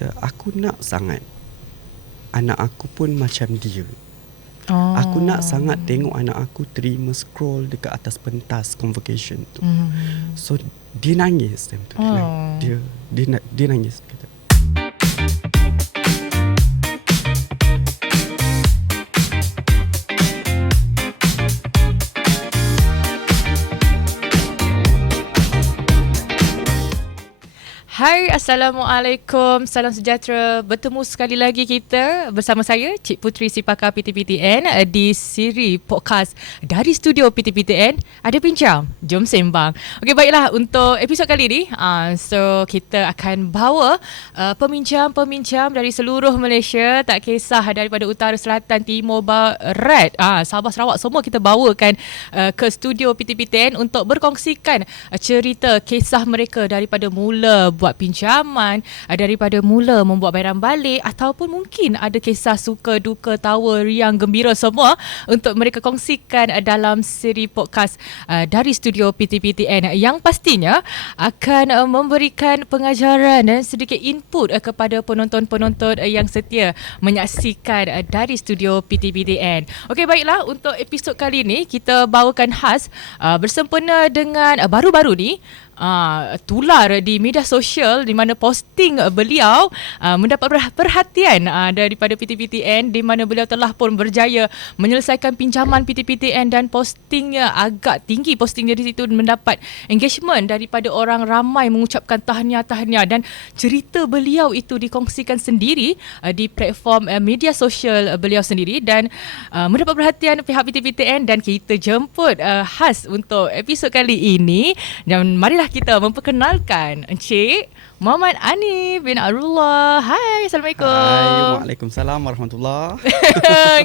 kata, aku nak sangat anak aku pun macam dia. Aku nak sangat tengok anak aku terima scroll dekat atas pentas convocation tu. So dia nangis time tu. Dia nangis kata. Hai, Assalamualaikum, salam sejahtera. Bertemu sekali lagi kita bersama saya, Cik Putri si Pakar PTPTN di siri podcast dari studio PTPTN. Ada bincang, jom sembang. Okey, baiklah, untuk episod kali ini, so kita akan bawa pemincam-pemincam dari seluruh Malaysia, tak kisah daripada utara, selatan, timur, barat, Sabah, Sarawak, semua kita bawakan ke studio PTPTN untuk berkongsikan cerita kisah mereka daripada mula buat pinjaman, daripada mula membuat bayaran balik, ataupun mungkin ada kisah suka, duka, tawa, riang, gembira semua untuk mereka kongsikan dalam siri podcast dari studio PTPTN yang pastinya akan memberikan pengajaran dan sedikit input kepada penonton-penonton yang setia menyaksikan dari studio PTPTN. Okey, baiklah, untuk episod kali ini kita bawakan khas bersempena dengan baru-baru ni tular di media sosial di mana posting beliau mendapat perhatian daripada PTPTN, di mana beliau telah pun berjaya menyelesaikan pinjaman PTPTN dan postingnya agak tinggi. Postingnya di situ mendapat engagement daripada orang ramai mengucapkan tahniah-tahniah, dan cerita beliau itu dikongsikan sendiri di platform media sosial beliau sendiri dan mendapat perhatian pihak PTPTN, dan kita jemput khas untuk episod kali ini. Dan marilah kita memperkenalkan Encik Muhammad Ani bin Arullah. Hai, Assalamualaikum. Hai, Waalaikumsalam warahmatullahi.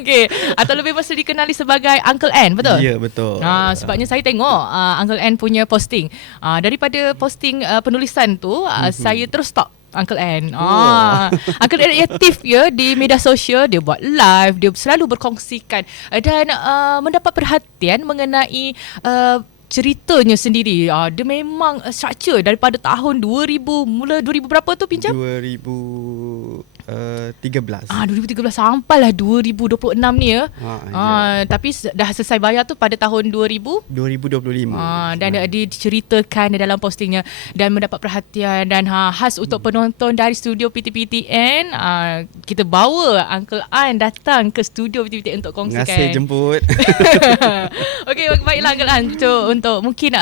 Okey, atau lebih mesti dikenali sebagai Uncle N, betul? Ya, betul. Sebabnya saya tengok Uncle N punya posting. Daripada posting penulisan tu, saya terus stop Uncle N. Uncle N aktif ya di media sosial, dia buat live, dia selalu berkongsikan dan mendapat perhatian mengenai ceritanya sendiri. Dia memang structure daripada tahun 2000, mula 2000 berapa tu pinjam? 2013 sampailah 2026 ni ya. Tapi dah selesai bayar tu pada tahun 2025. Dan diceritakan dalam postingnya dan mendapat perhatian, dan khas untuk penonton dari studio PTPTN, kita bawa Uncle An datang ke studio PTPTN untuk kongsikan. Terima kasih jemput. Okey, baiklah Uncle An, untuk mungkin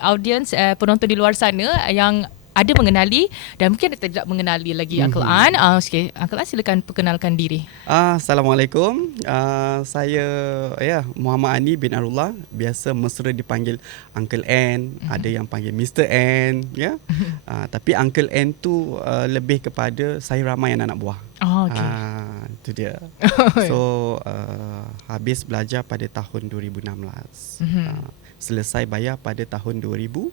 audiens penonton di luar sana yang ada mengenali dan mungkin ada tidak mengenali lagi Uncle An. Okay, Uncle An, silakan perkenalkan diri. Assalamualaikum. Saya Muhammad Ani bin Arullah, biasa mesra dipanggil Uncle N, ada yang panggil Mr. N, ya. Tapi Uncle N tu lebih kepada saya ramai anak buah. Okay. Itu dia. So habis belajar pada tahun 2016. Selesai bayar pada tahun 2025.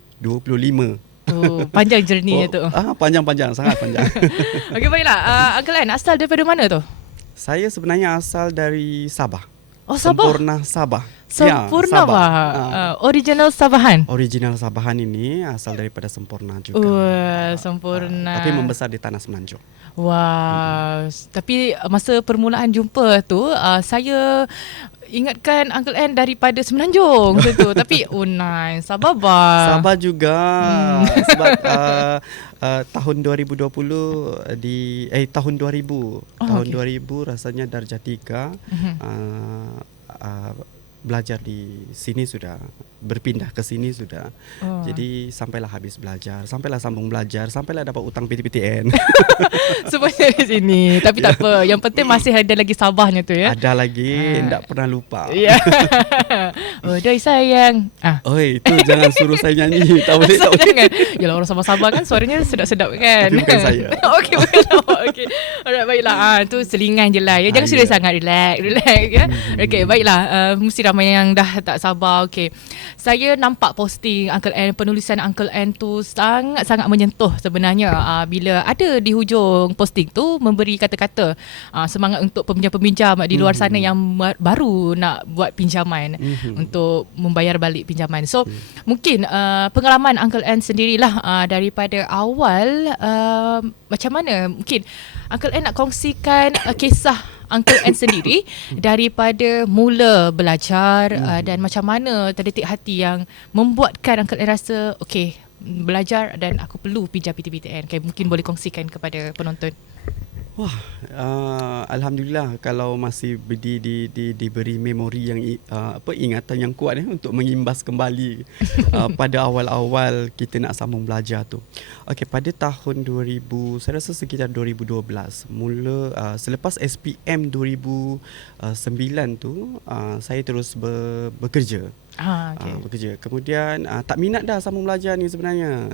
Panjang journey tu. Panjang, sangat panjang. Okey, baiklah. Uncle An, asal daripada mana tu? Saya sebenarnya asal dari Sabah. Sabah? Sempurna Sabah. Sempurna, Sabah. Original Sabahan. Original Sabahan ini asal daripada Sempurna juga. Sempurna. Tapi membesar di Tanah Semenanjung. Wah, tapi masa permulaan jumpa tu, saya ingatkan Uncle N daripada Semenanjung macam tu. Tapi nice, Sabah juga. Sebab tahun 2020 tahun 2000 tahun 2000 rasanya darjah 3 belajar di sini sudah, berpindah ke sini sudah. Jadi sampailah habis belajar, sampailah sambung belajar, sampailah dapat utang PTPTN. Semuanya di sini. Tapi tak apa, yang penting masih ada lagi Sabahnya tu ya. Ada lagi, tak pernah lupa. Ya. Doi sayang. Oi, itu jangan suruh saya nyanyi. Tak boleh, tak boleh. Yalah, orang Sabah kan suaranya sedap-sedap kan. Tapi bukan saya. Okey, bukan. Okey. Alright, baiklah. Tu selingan je lah ya. Jangan serius sangat, relax ya. Okey, baiklah. Mesti ramai yang dah tak sabar. Okey. Saya nampak posting Uncle N, penulisan Uncle N tu sangat-sangat menyentuh sebenarnya. Bila ada di hujung posting tu memberi kata-kata semangat untuk pembinjam-pembinjam di luar sana yang baru nak buat pinjaman untuk membayar balik pinjaman. So mungkin pengalaman Uncle N sendirilah daripada awal, macam mana mungkin Uncle N nak kongsikan kisah Uncle N sendiri daripada mula belajar dan macam mana terdetik hati yang membuatkan Uncle N rasa okay, belajar dan aku perlu pinjam PTPTN. Okay, mungkin boleh kongsikan kepada penonton. Wah, alhamdulillah kalau masih diberi memori yang ingatan yang kuat untuk mengimbas kembali pada awal-awal kita nak sambung belajar tu. Okey, pada tahun 2000, saya rasa sekitar 2012, mula selepas SPM 2009 tu, saya terus bekerja. Okay. Bekerja. Kemudian tak minat dah sambung belajar ni sebenarnya.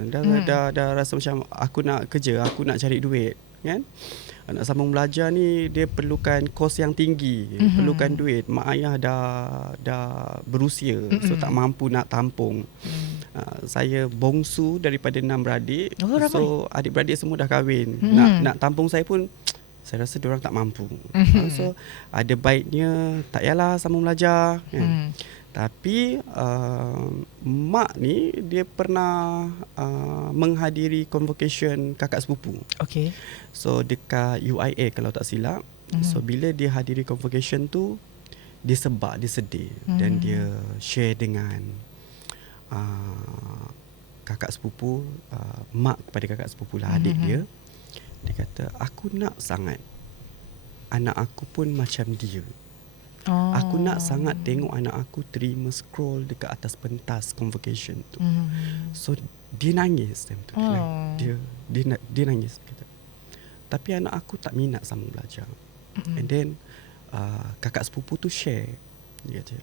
Dah rasa macam aku nak kerja, aku nak cari duit, kan? Nak sambung belajar ni dia perlukan kos yang tinggi, perlukan duit. Mak ayah dah berusia, so tak mampu nak tampung. Saya bongsu daripada 6 beradik, so adik-beradik semua dah kahwin. Nak tampung saya pun saya rasa diorang tak mampu. So ada baiknya tak yalah sambung belajar, kan? Tapi mak ni dia pernah menghadiri convocation kakak sepupu. Okay. So dekat UIA kalau tak silap. So bila dia hadiri convocation tu, dia sebab, dia sedih dan dia share dengan kakak sepupu, mak kepada kakak sepupu lah, adik dia. Dia kata, aku nak sangat anak aku pun macam dia. Aku nak sangat tengok anak aku terima scroll dekat atas pentas convocation tu. So dia nangis time tu. Dia nangis kata, tapi anak aku tak minat sambung belajar. And then kakak sepupu tu share, dia kata,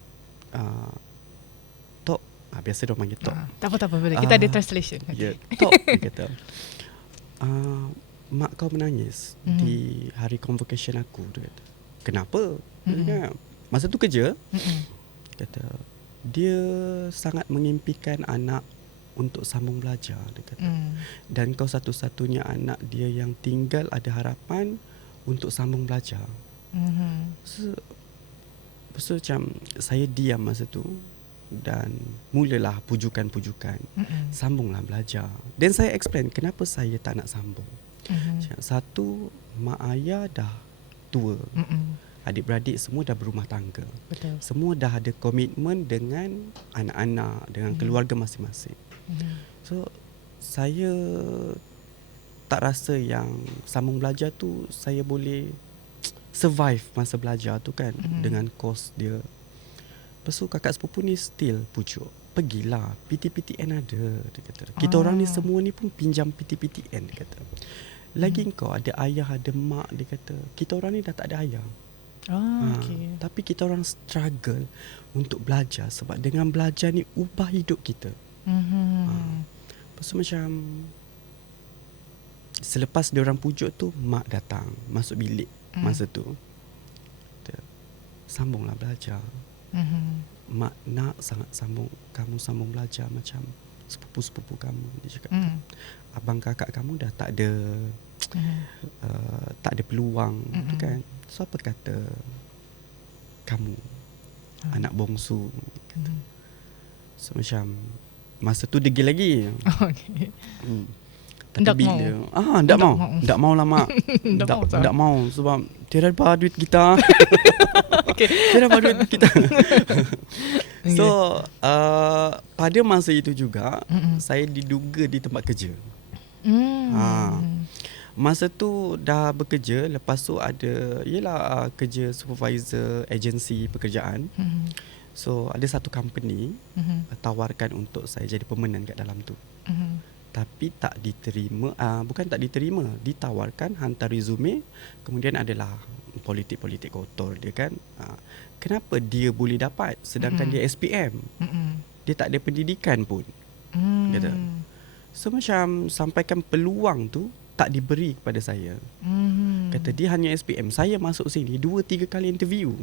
Tok, biasa dia panggil Tok. Tak apa boleh. Kita ada translation. Ya, Tok, dia kata, mak kau menangis di hari convocation aku. Dia kata, kenapa? Dia kata, masa tu kerja, kata dia sangat mengimpikan anak untuk sambung belajar, dia kata. Dan kau satu-satunya anak dia yang tinggal ada harapan untuk sambung belajar. So macam saya diam masa tu dan mulalah pujukan-pujukan, sambunglah belajar. Dan saya explain kenapa saya tak nak sambung. Satu, mak ayah dah tua. Adik-beradik semua dah berumah tangga. Betul. Semua dah ada komitmen dengan anak-anak, dengan keluarga masing-masing. So saya tak rasa yang sambung belajar tu saya boleh survive masa belajar tu, kan, dengan kos dia. Lepas tu kakak sepupu ni still pujuk, pergilah, PTPTN ada, dia kata. Kita orang ni semua ni pun pinjam PTPTN, dia kata. Lagi kau ada ayah, ada mak, dia kata. Kita orang ni dah tak ada ayah. Okay. Tapi kita orang struggle untuk belajar sebab dengan belajar ni ubah hidup kita. Lepas tu macam selepas dia orang pujuk tu, mak datang masuk bilik masa tu. Sambunglah belajar. Mak nak sangat kamu sambung belajar macam sepupu-sepupu kamu, dia cakap. Abang kakak kamu dah tak ada tak ada peluang, kan. So apa kata kamu anak bongsu, kata. So macam masa tu degil lagi. Okay. Tapi bila tak mau lah mak. Tak mau sebab tiada apa duit kita. Okay. Tiada apa duit kita. So pada masa itu juga saya diduga di tempat kerja. Masa tu dah bekerja, lepas tu ada kerja supervisor agensi pekerjaan. So ada satu company tawarkan untuk saya jadi permanent kat dalam tu. Tapi tak diterima, bukan tak diterima, ditawarkan hantar resume, kemudian adalah politik-politik kotor dia, kan. Kenapa dia boleh dapat sedangkan dia SPM? Dia tak ada pendidikan pun. Kata. So macam sampaikan peluang tu tak diberi kepada saya. Kata dia hanya SPM. Saya masuk sini 2-3 kali interview.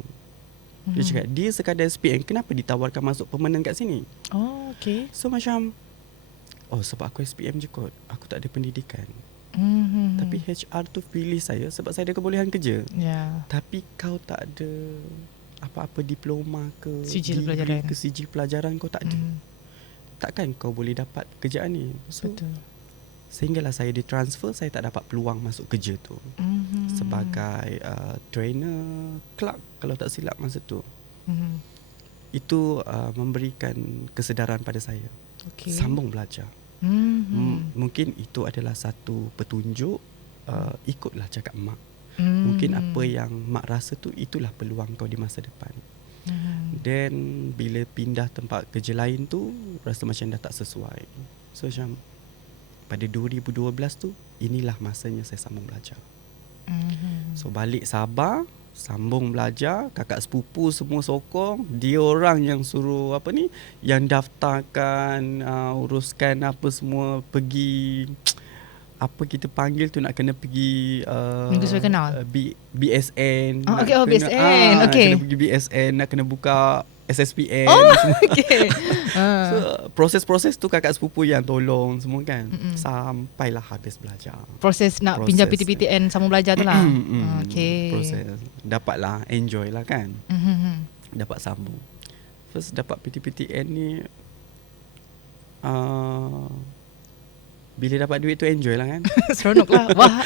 Dia cakap dia sekadar SPM, kenapa ditawarkan masuk permanent kat sini? Oh, okay. So macam, sebab aku SPM je kot, aku tak ada pendidikan. Tapi HR tu pilih saya sebab saya ada kebolehan kerja. Tapi kau tak ada apa-apa diploma ke sijil pelajaran ke sijil pelajaran kau tak ada. Takkan kau boleh dapat kerjaan ni? So, betul. Sehinggalah saya ditransfer, saya tak dapat peluang masuk kerja tu. Sebagai trainer clerk kalau tak silap masa tu. Itu memberikan kesedaran pada saya. Sambung belajar. Mungkin itu adalah satu petunjuk, ikutlah cakap mak. Mungkin apa yang mak rasa tu, itulah peluang kau di masa depan. Then bila pindah tempat kerja lain tu, rasa macam dah tak sesuai. So macam pada 2012 tu, inilah masanya saya sambung belajar. So balik Sabah, sambung belajar. Kakak sepupu semua sokong. Dia orang yang suruh yang daftarkan, uruskan apa semua, pergi apa kita panggil tu, nak kena pergi minggu saya kenal BSN. BSN. Kena pergi BSN, nak kena buka SSPN. So proses-proses tu kakak sepupu yang tolong semua kan. Sampailah habis belajar. Proses nak pinjam PTPTN sambung belajar tu lah. Proses. Dapatlah, enjoy lah kan. Dapat sambung. First dapat PTPTN ni, bila dapat duit tu enjoy lah kan. Seronok lah. Wah,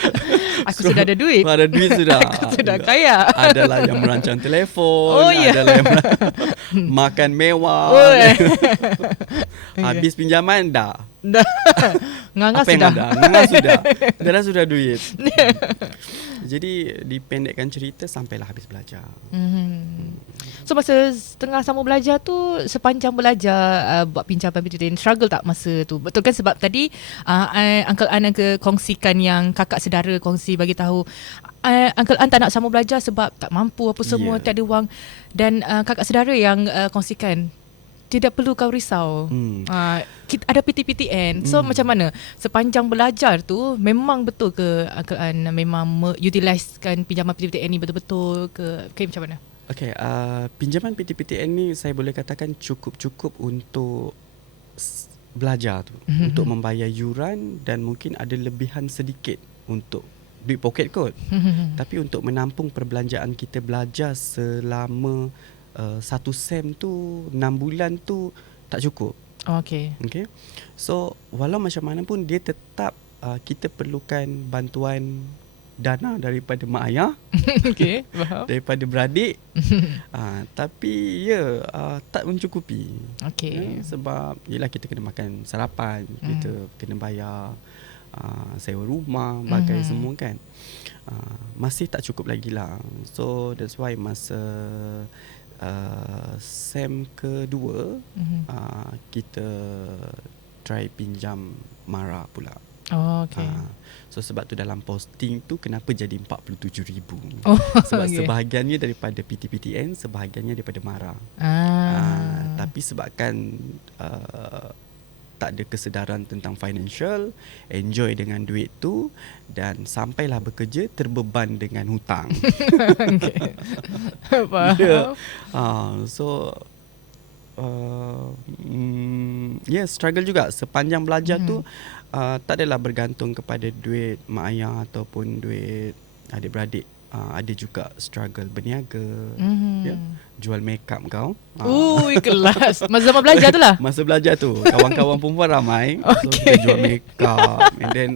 aku sudah ada duit. Ada duit sudah. Aku sudah kaya. Adalah yang merancang telefon. Adalah yang makan mewah. Habis pinjaman dah. Nganga sudah. Nganga sudah. Dah sudah duit. Jadi dipendekkan cerita, sampailah habis belajar. So masa setengah sambung belajar tu, sepanjang belajar buat pinjaman PTPTN, struggle tak masa tu? Betul kan, sebab tadi Uncle An kongsikan, yang kakak sedara kongsi bagi tahu Uncle An tak nak sambung belajar sebab tak mampu apa semua, tak ada wang. Dan kakak sedara yang kongsikan, tidak perlu kau risau, kita ada PTPTN. So macam mana sepanjang belajar tu, memang betul ke Uncle An memang utilisekan pinjaman PTPTN ni betul-betul ke macam mana? Okay, pinjaman PTPTN ni saya boleh katakan cukup untuk belajar tu, untuk membayar yuran, dan mungkin ada lebihan sedikit untuk duit poket kot. Tapi untuk menampung perbelanjaan kita belajar selama 1 sem tu, 6 bulan tu tak cukup. Okay. So walau macam mana pun, dia tetap kita perlukan bantuan dana daripada mak ayah, daripada beradik. Tapi tak mencukupi. Sebab yelah, kita kena makan sarapan, kita kena bayar sewa rumah, bagai semua kan. Masih tak cukup lagi lah. So that's why masa sem kedua, kita try pinjam MARA pula. So sebab tu dalam posting tu, kenapa jadi 47,000? Sebab sebahagiannya daripada PTPTN, sebahagiannya daripada MARA. Tapi sebabkan tak ada kesedaran tentang financial, enjoy dengan duit tu, dan sampailah bekerja terbeban dengan hutang. So struggle juga sepanjang belajar tu. Tak adalah bergantung kepada duit mak ayah ataupun duit adik-beradik. Ada juga struggle berniaga, jual makeup kau. Kelas. Masa zaman belajar tu lah. Masa belajar tu, kawan-kawan perempuan ramai. So kita jual makeup, and then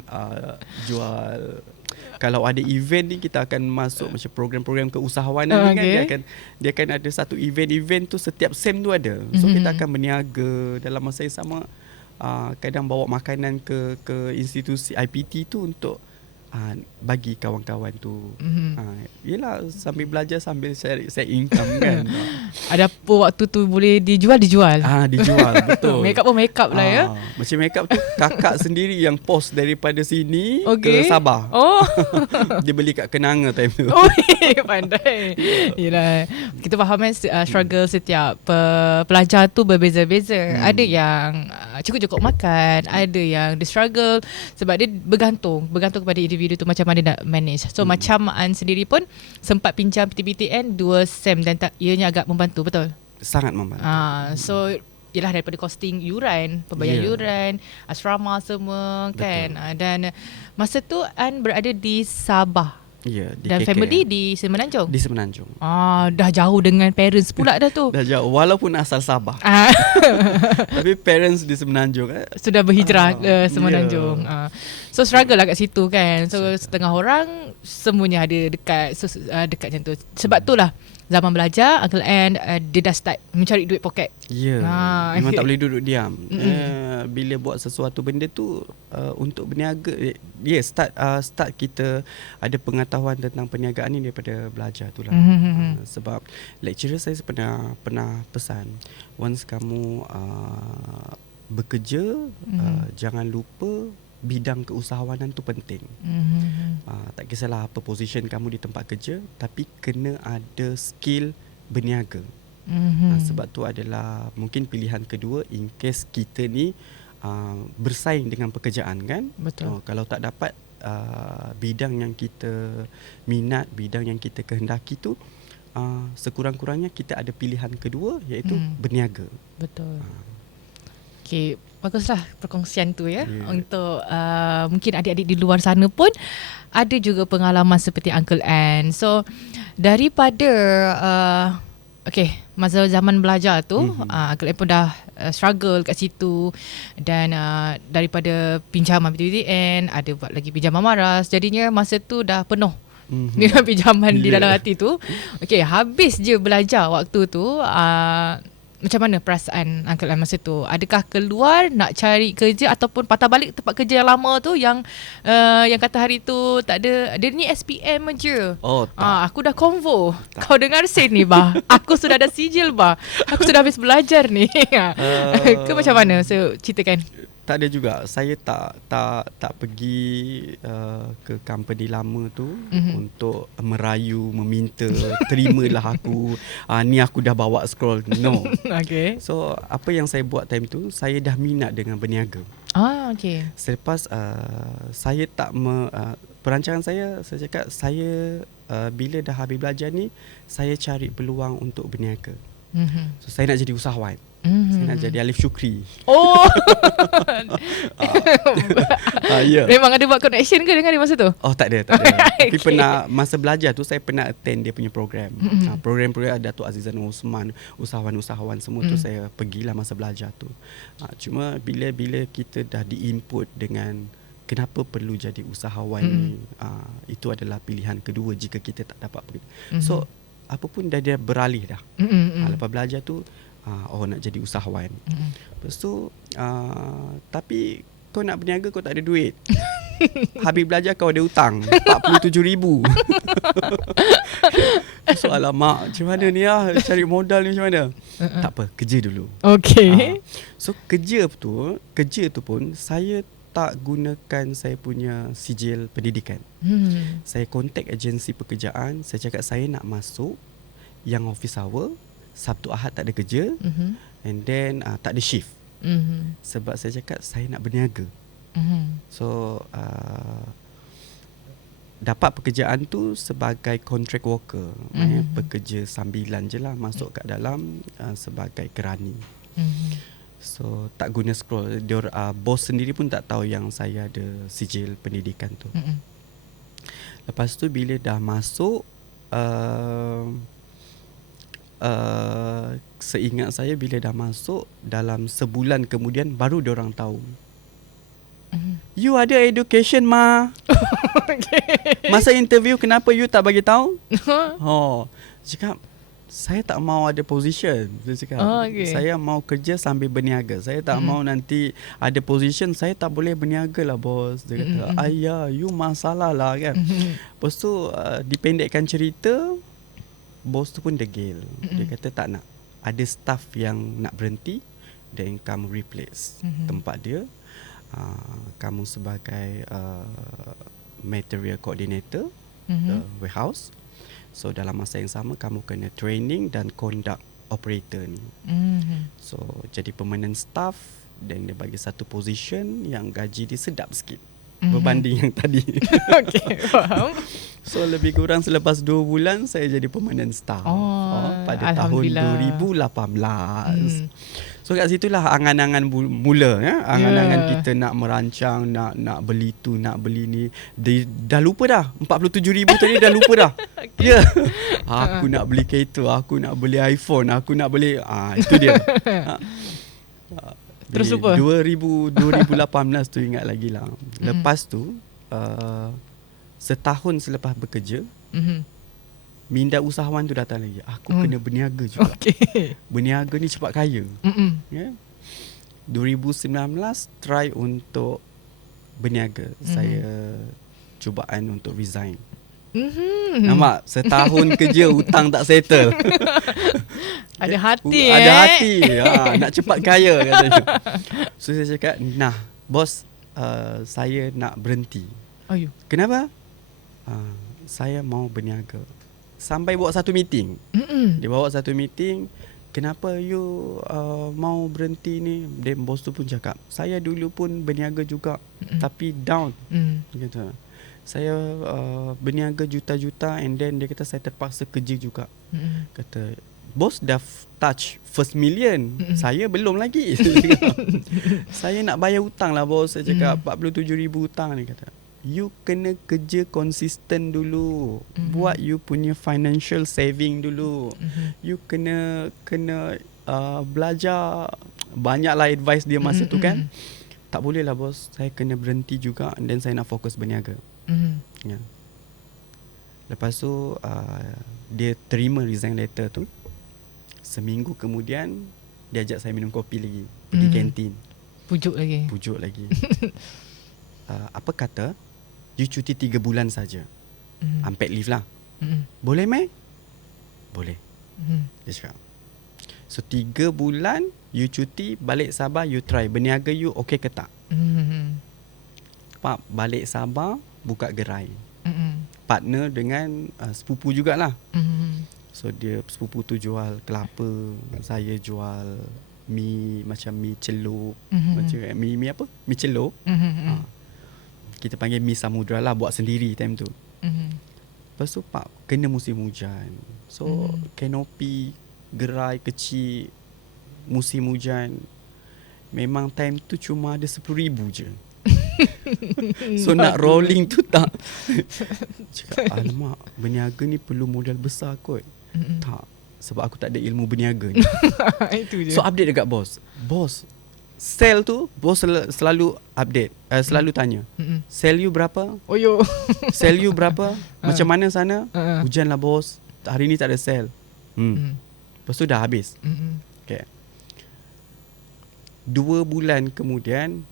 jual. Kalau ada event ni, kita akan masuk macam program-program keusahawanan ni kan. Dia akan ada satu event tu, setiap sem tu ada. So kita akan berniaga dalam masa yang sama. Kadang bawa makanan ke institusi IPT tu untuk bagi kawan-kawan tu. Yelah, sambil belajar, sambil set income kan. Ada apa waktu tu boleh dijual? Dijual, betul. Makeup pun makeup lah ya. Macam makeup tu, kakak sendiri yang post daripada sini ke Sabah. Dia beli kat Kenanga time tu. Pandai. Yelah, kita faham kan struggle setiap pelajar tu berbeza-beza. Ada yang cukup-cukup makan, ada yang dia struggle sebab dia bergantung kepada individu tu macam mana nak manage. So macam An sendiri pun sempat pinjam PTPTN 2 sem dan ianya agak membantu, betul? Sangat membantu. So ialah daripada costing yuran, pembayaran yuran, asrama semua. Betul. Kan. Dan masa tu An berada di Sabah. Ya, di dan KK. family di Semenanjung. Di Semenanjung. Dah jauh dengan parents pula dah tu. Dah jauh walaupun asal Sabah. Tapi parents di Semenanjung sudah berhijrah ke Semenanjung. So struggle lah kat situ kan. So setengah orang semuanya ada dekat dekat macam tu. Sebab tu lah zaman belajar Uncle Ann dia dah start mencari duit poket. Ya. Memang tak boleh duduk diam. Bila buat sesuatu benda tu untuk berniaga, start kita ada pengetahuan tentang perniagaan ni daripada belajar tu lah. Sebab lecturer saya pernah pesan, once kamu bekerja, jangan lupa bidang keusahawanan tu penting. Tak kisahlah apa position kamu di tempat kerja, tapi kena ada skill berniaga. Sebab tu adalah mungkin pilihan kedua in case kita ni bersaing dengan pekerjaan kan. Betul. Kalau tak dapat bidang yang kita minat, bidang yang kita kehendaki tu, sekurang-kurangnya kita ada pilihan kedua, iaitu berniaga. Betul. Okay, baguslah perkongsian tu ya. Untuk mungkin adik-adik di luar sana pun ada juga pengalaman seperti Uncle Ann. So daripada masa zaman belajar tu, Uncle Ann pun dah struggle kat situ. Dan daripada pinjaman PTPTN, ada buat lagi pinjaman maras. Jadinya masa tu dah penuh dengan pinjaman di dalam hati tu. Habis je belajar waktu tu, macam mana perasaan Uncle Ann masa tu? Adakah keluar nak cari kerja ataupun patah balik tempat kerja yang lama tu, yang kata hari tu tak ada, dia ni SPM je. Aku dah convo. Tak. Kau dengar sen ni bah. Aku sudah ada sijil bah. Aku sudah habis belajar ni. Ke macam mana? So ceritakan. Tak ada juga. Saya tak pergi ke company lama tu untuk merayu, meminta terimalah aku. Ni aku dah bawa scroll. No. So apa yang saya buat time tu, saya dah minat dengan berniaga. Selepas saya tak perancangan saya cakap saya bila dah habis belajar ni, saya cari peluang untuk berniaga. So saya nak jadi usahawan. Saya nak jadi Alif Syukri. Yeah. Memang ada buat connection ke dengan dia masa tu? Tak ada. Tapi pernah, masa belajar tu saya pernah attend dia punya program. Program-program Datuk Azizan Osman, usahawan-usahawan semua tu saya pergilah masa belajar tu. Cuma bila kita dah di-input dengan kenapa perlu jadi usahawan ni, itu adalah pilihan kedua jika kita tak dapat pergi. So apa pun dia beralih dah. Lepas belajar tu nak jadi usahawan. Lepas tu tapi kau nak berniaga, kau tak ada duit. Habis belajar kau ada hutang 47,000. So alamak, macam mana ni cari modal ni macam mana? Tak apa, kerja dulu. So kerja tu pun saya tak gunakan saya punya sijil pendidikan. Saya contact agensi pekerjaan. Saya cakap saya nak masuk yang office hour, Sabtu Ahad tak ada kerja, and then tak ada shift. Sebab saya cakap saya nak berniaga. So dapat pekerjaan tu sebagai contract worker, pekerja sambilan je lah, masuk kat dalam sebagai kerani. So tak guna scroll. Bos sendiri pun tak tahu yang saya ada sijil pendidikan tu. Lepas tu bila dah masuk, seingat saya bila dah masuk, dalam sebulan kemudian baru diorang tahu, you ada education ma. Masa interview kenapa you tak bagi tahu? Cakap saya tak mau ada position. Dia cakap saya mau kerja sambil berniaga. Saya tak mau nanti ada position saya tak boleh berniaga lah bos. Dia kata ayah you masalah lah kan. Lepas tu dipendekkan cerita, bos tu pun degil. Dia kata tak nak. Ada staff yang nak berhenti, then kamu replace tempat dia. Kamu sebagai material coordinator, warehouse. So dalam masa yang sama kamu kena training dan conduct operator ni. So jadi permanent staff Dan dia bagi satu position yang gaji dia sedap sikit berbanding yang tadi. Okay, faham. So lebih kurang selepas 2 bulan saya jadi permanent staff pada tahun 2018. So kat situlah angan-angan mula ya. Angan-angan kita nak merancang, nak beli tu, nak beli ni. Dah lupa dah. 47,000 tadi dah lupa dah. Okay. Ya. Aku nak beli kereta, aku nak beli iPhone, aku nak beli itu dia. Terus lupa. 2018 tu ingat lagi lah. Lepas tu setahun selepas bekerja, minda usahawan tu datang lagi. Aku kena berniaga juga. Okay. Berniaga ni cepat kaya. Yeah. 2019 try untuk berniaga. Saya cubaan untuk resign. Nampak? Setahun kerja hutang tak settle. Ada hati Ada hati. Nak cepat kaya katanya. So saya cakap, nah bos, saya nak berhenti. Kenapa? Saya mau berniaga. Sampai bawa satu meeting. Dia bawa satu meeting. Kenapa you mau berhenti ni? Dan bos tu pun cakap, saya dulu pun berniaga juga, tapi down. Gitu. Saya berniaga juta-juta, and then dia kata saya terpaksa kerja juga. Kata, bos dah touch first million, saya belum lagi. Saya nak bayar hutang lah bos. Saya cakap 47,000 hutang ni. Kata, you kena kerja konsisten dulu. Buat you punya financial saving dulu. You kena belajar. Banyaklah advice dia masa tu kan. Tak boleh lah bos, saya kena berhenti juga, dan saya nak fokus berniaga. Ya. Lepas tu dia terima resign letter tu. Seminggu kemudian dia ajak saya minum kopi lagi, pergi kantin. Pujuk lagi. Apa kata you cuti 3 bulan saja. Unpaid leave lah. Boleh mai? Boleh. Dia cakap. So 3 bulan you cuti, balik Sabah you try berniaga, you okay ke tak? Pak balik Sabah, buka gerai. Partner dengan sepupu jugalah. So dia sepupu tu jual kelapa, saya jual mi, macam mi celup, macam mi apa? Mi celup. Kita panggil mi samudra lah, buat sendiri time tu. Lepas tu pak kena musim hujan. So kanopi gerai kecil, musim hujan, memang time tu cuma ada 10,000 je. So nak rolling tu tak. Cakap, alamak, berniaga ni perlu modal besar kot. Tak, sebab aku tak ada ilmu berniaga ni. Itu je. So update dekat bos. Bos, sell tu bos selalu update, selalu tanya, sell you berapa? Sell you berapa? Macam mana sana? Hujan lah bos, hari ni tak ada sell. Lepas tu dah habis. Okay. 2 bulan kemudian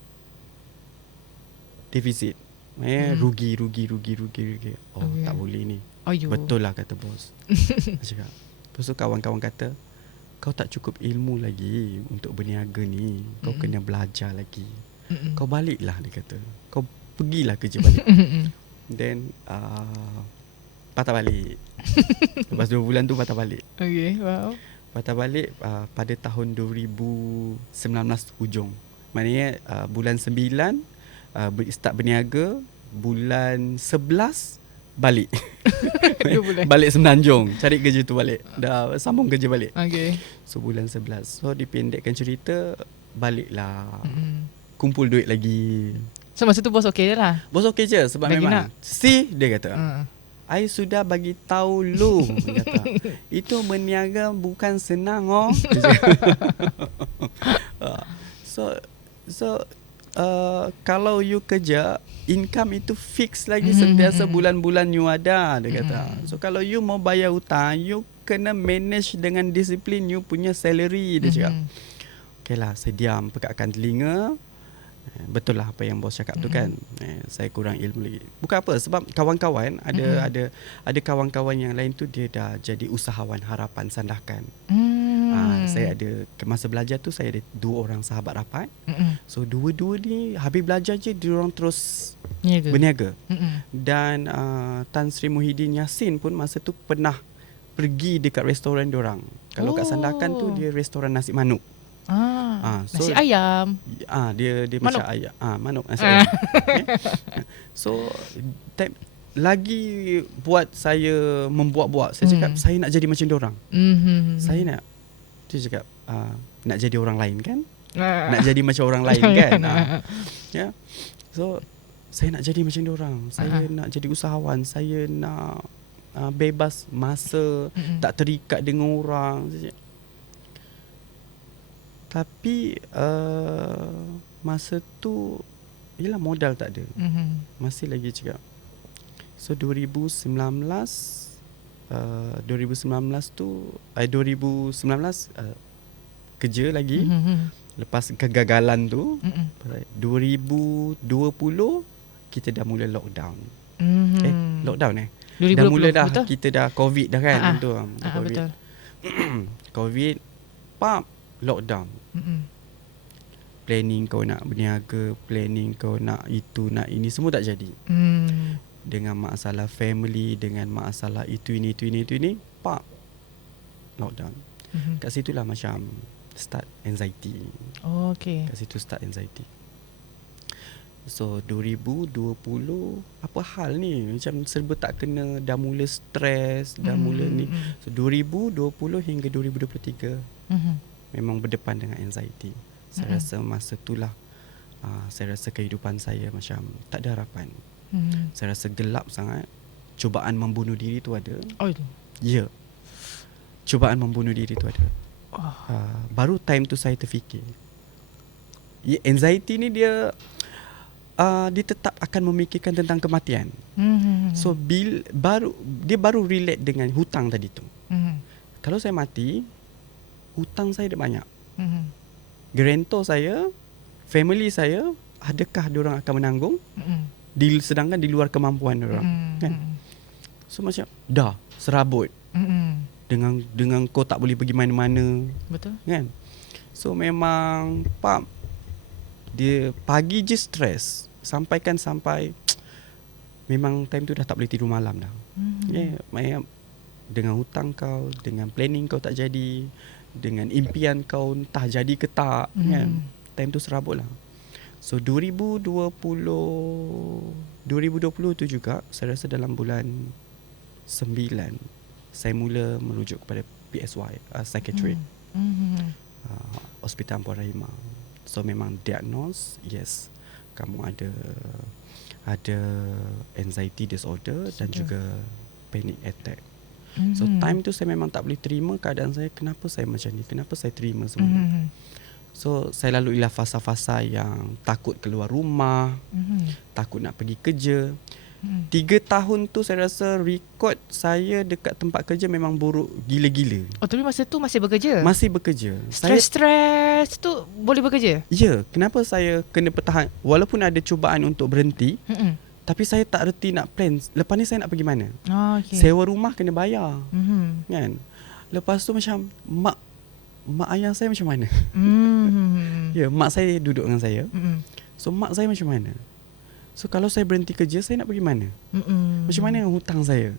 defisit. Rugi. Tak boleh ni. Betul lah kata bos. Cakap. Lepas tu kawan-kawan kata, kau tak cukup ilmu lagi untuk berniaga ni. Kau kena belajar lagi. Kau baliklah, dia kata. Kau pergilah kerja balik. Then patah balik. Lepas 2 bulan tu patah balik. Okay, wow. Patah balik pada tahun 2019 hujung. Maknanya bulan 9 start berniaga, bulan 11 balik. Balik Semenanjung, cari kerja tu balik. Dah sambung kerja balik. Okay. So bulan 11. So dipendekkan cerita, baliklah. Kumpul duit lagi. So masa tu bos okey je lah. Bos okey je sebab lagi memang dia kata, I sudah bagi tahu lu. Dia kata, itu berniaga bukan senang So kalau you kerja, income itu fix lagi sentiasa bulan-bulan you ada, dia kata. So kalau you mau bayar hutang, you kena manage dengan disiplin you punya salary, dia cakap. Okay lah, saya diam, pekakkan telinga. Betul lah apa yang bos cakap tu kan. Saya kurang ilmu lagi. Bukan apa, sebab kawan-kawan ada kawan-kawan yang lain tu dia dah jadi usahawan harapan sandakan. Saya ada, masa belajar tu saya ada 2 orang sahabat rapat. So dua-dua ni habis belajar je diorang terus berniaga. Dan Tan Sri Muhyiddin Yassin pun masa tu pernah pergi dekat restoran diorang. Kalau kat Sandakan tu dia restoran nasi manuk. Nasi ayam. Dia Manuk. macam ayam. Manuk nasi ayam. Okay? So lagi buat saya membuat-buat. Saya cakap saya nak jadi macam diorang. Saya nak, dia cakap nak jadi orang lain kan? Nak jadi macam orang lain kan? Ya. So saya nak jadi macam diorang. Saya nak jadi usahawan. Saya nak bebas masa, tak terikat dengan orang. Tapi masa tu yelah modal tak ada. Masih lagi cakap. So 2019 tu 2019 kerja lagi. Lepas kegagalan tu 2020 kita dah mula lockdown. Lockdown 2020, dah mula dah, betul? kita dah COVID dah kan. COVID. Betul. COVID, lockdown. Planning kau nak berniaga, planning kau nak itu, nak ini, semua tak jadi. Dengan masalah family, dengan masalah itu ini, lockdown. Kat situlah macam start anxiety. Okay. Kat situ start anxiety. So 2020 apa hal ni, macam serba tak kena, dah mula stres, dah mula ni. So 2020 hingga 2023 memang berdepan dengan anxiety. Saya rasa masa itulah saya rasa kehidupan saya macam tak ada harapan. Saya rasa gelap sangat. Cubaan membunuh diri tu ada. Ya. Cubaan membunuh diri tu ada. Baru time tu saya terfikir, anxiety ni dia tetap akan memikirkan tentang kematian. So dia baru relate dengan hutang tadi tu. Kalau saya mati, hutang saya dah banyak. Guarantor saya, family saya, adakah diorang akan menanggung? Sedangkan di luar kemampuan diorang, kan? So macam dah serabut. Dengan kau tak boleh pergi mana-mana. Betul. Kan? So memang dia pagi je stres. Sampai memang time tu dah tak boleh tidur malam dah. Dengan hutang kau, dengan planning kau tak jadi, dengan impian kau entah jadi ke tak, kan? Time tu serabut lah. So 2020 tu juga, saya rasa dalam bulan 9 saya mula merujuk kepada PSY, psychiatric, Hospital Puan Rahimah. So memang diagnose, yes, kamu ada anxiety disorder dan juga panic attack. So time tu saya memang tak boleh terima keadaan saya. Kenapa saya macam ni? Kenapa saya terima semua ni? So saya laluilah fasa-fasa yang takut keluar rumah, takut nak pergi kerja. 3 tahun tu saya rasa rekod saya dekat tempat kerja memang buruk gila-gila. Tapi masa tu masih bekerja? Masih bekerja. Stres tu boleh bekerja? Ya, kenapa saya kena pertahan walaupun ada cubaan untuk berhenti. Tapi saya tak reti nak plan lepas ni saya nak pergi mana. Okay. Sewa rumah kena bayar. Kan? Lepas tu macam mak ayah saya macam mana? Ya, mak saya duduk dengan saya. So mak saya macam mana? So kalau saya berhenti kerja, saya nak pergi mana? Macam mana dengan hutang saya?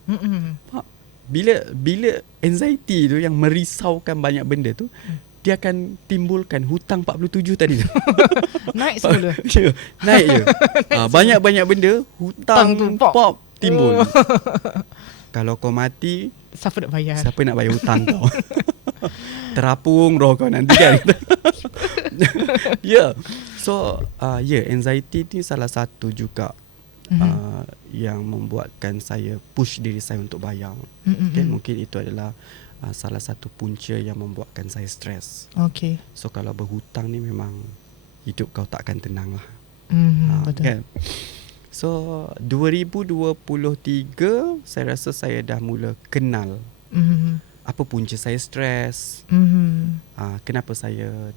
Bila anxiety tu yang merisaukan banyak benda tu, dia akan timbulkan hutang 47 tadi tu. Naik semula. Naik je. Banyak-banyak benda, hutang tu pop timbul. Kalau kau mati, siapa nak bayar? Siapa nak bayar hutang kau? Terapung roh kau nanti kan. Ya. So anxiety ni salah satu juga yang membuatkan saya push diri saya untuk bayar. Okay, mungkin itu adalah salah satu punca yang membuatkan saya stres. Okay. So kalau berhutang ni memang hidup kau tak akan tenang lah. Betul. Kan? So 2023 saya rasa saya dah mula kenal apa punca saya stres. Kenapa saya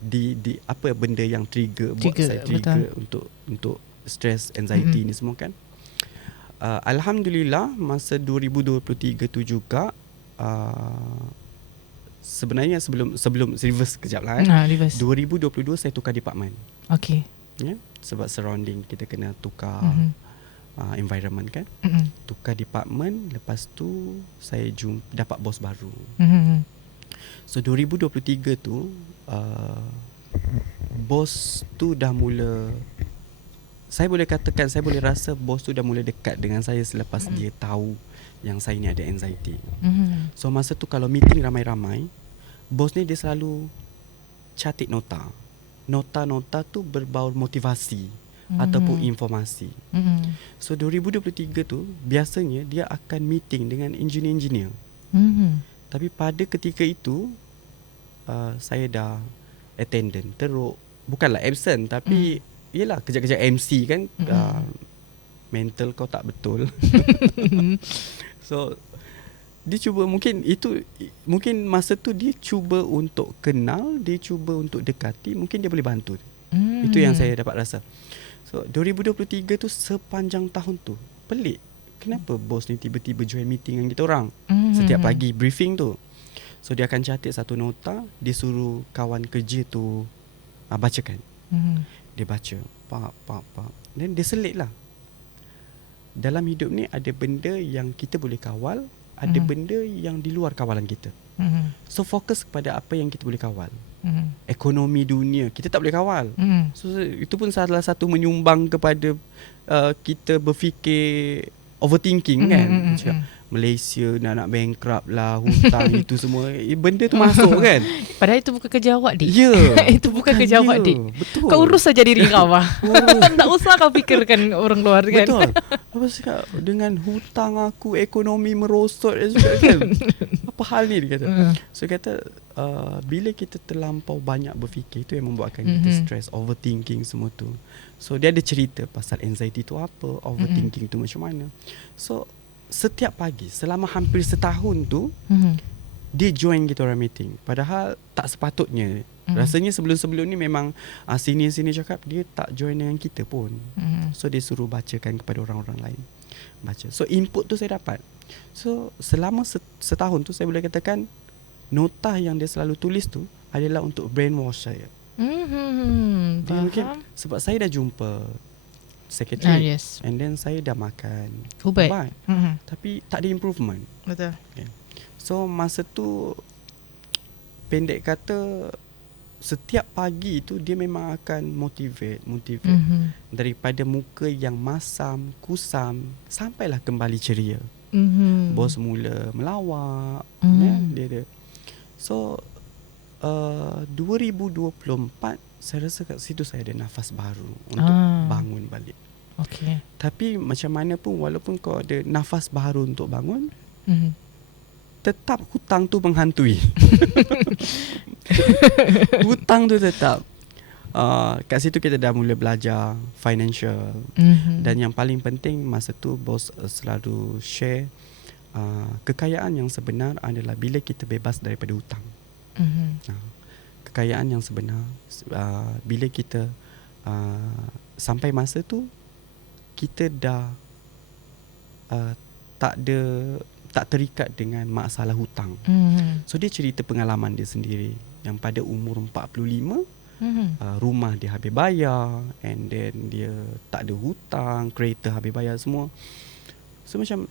apa benda yang trigger buat saya trigger untuk stress, anxiety ni semua kan. Alhamdulillah masa 2023 tu juga sebenarnya sebelum reverse kejap lah reverse. 2022 saya tukar department. Okay. Ya, sebab surrounding kita kena tukar environment kan. Tukar department, lepas tu saya dapat bos baru. So 2023 tu bos tu dah mula, saya boleh katakan, saya boleh rasa bos tu dah mula dekat dengan saya selepas dia tahu yang saya ni ada anxiety. So masa tu kalau meeting ramai-ramai, bos ni dia selalu catat nota tu berbau motivasi ataupun informasi. So 2023 tu biasanya dia akan meeting dengan engineer. Tapi pada ketika itu saya dah attendant teruk, bukanlah absent tapi yelah kejap-kejap MC kan, mental kau tak betul. So dia cuba, mungkin masa tu dia cuba untuk kenal, dia cuba untuk dekati, mungkin dia boleh bantu. Itu yang saya dapat rasa. So 2023 tu sepanjang tahun tu pelik, kenapa bos ni tiba-tiba join meeting dengan kita orang setiap pagi briefing tu. So dia akan catat satu nota, dia suruh kawan kerja tu bacakan. Dia baca pak. Dan dia selit lah. Dalam hidup ni ada benda yang kita boleh kawal, ada benda yang di luar kawalan kita. So fokus kepada apa yang kita boleh kawal. Ekonomi dunia kita tak boleh kawal. So itu pun salah satu menyumbang kepada kita berfikir overthinking kan. Malaysia nak bankrupt lah, hutang itu semua, benda tu masuk kan. Padahal itu bukan kerja awak, Dik. Ya, itu bukan kerja awak, Dik. Betul. Kau urus saja diri kau lah. Tak usah kau fikirkan orang luar kan. Betul. Apa cakap, dengan hutang aku, ekonomi merosot kan. Apa hal ni dia kata. So dia kata bila kita terlampau banyak berfikir, itu yang membuatkan kita stress, overthinking semua tu. So dia ada cerita pasal anxiety tu apa, overthinking tu macam mana. So setiap pagi selama hampir setahun tu dia join kita orang meeting. Padahal tak sepatutnya. Rasanya sebelum-sebelum ni memang senior-senior cakap dia tak join dengan kita pun. So dia suruh bacakan kepada orang-orang lain. Baca. So input tu saya dapat. So selama setahun tu saya boleh katakan nota yang dia selalu tulis tu adalah untuk brainwash saya. Dia mungkin sebab saya dah jumpa secretary, yes. and then saya dah makan ubat. Tapi tak ada improvement. Betul. Okay. So masa tu pendek kata setiap pagi tu dia memang akan motivate daripada muka yang masam, kusam sampailah kembali ceria. Bos mula melawak, dia. So 2024 saya rasa kat situ saya ada nafas baru untuk bangun balik. Okay. Tapi macam mana pun, walaupun kau ada nafas baru untuk bangun, tetap hutang tu menghantui. Hutang tu tetap. Kat situ kita dah mula belajar financial. Dan yang paling penting masa tu bos selalu share kekayaan yang sebenar adalah bila kita bebas daripada hutang. Kekayaan yang sebenar bila kita sampai masa tu kita dah tak terikat dengan masalah hutang. So dia cerita pengalaman dia sendiri yang pada umur 45 rumah dia habis bayar, and then dia tak ada hutang, kereta habis bayar semua. So macam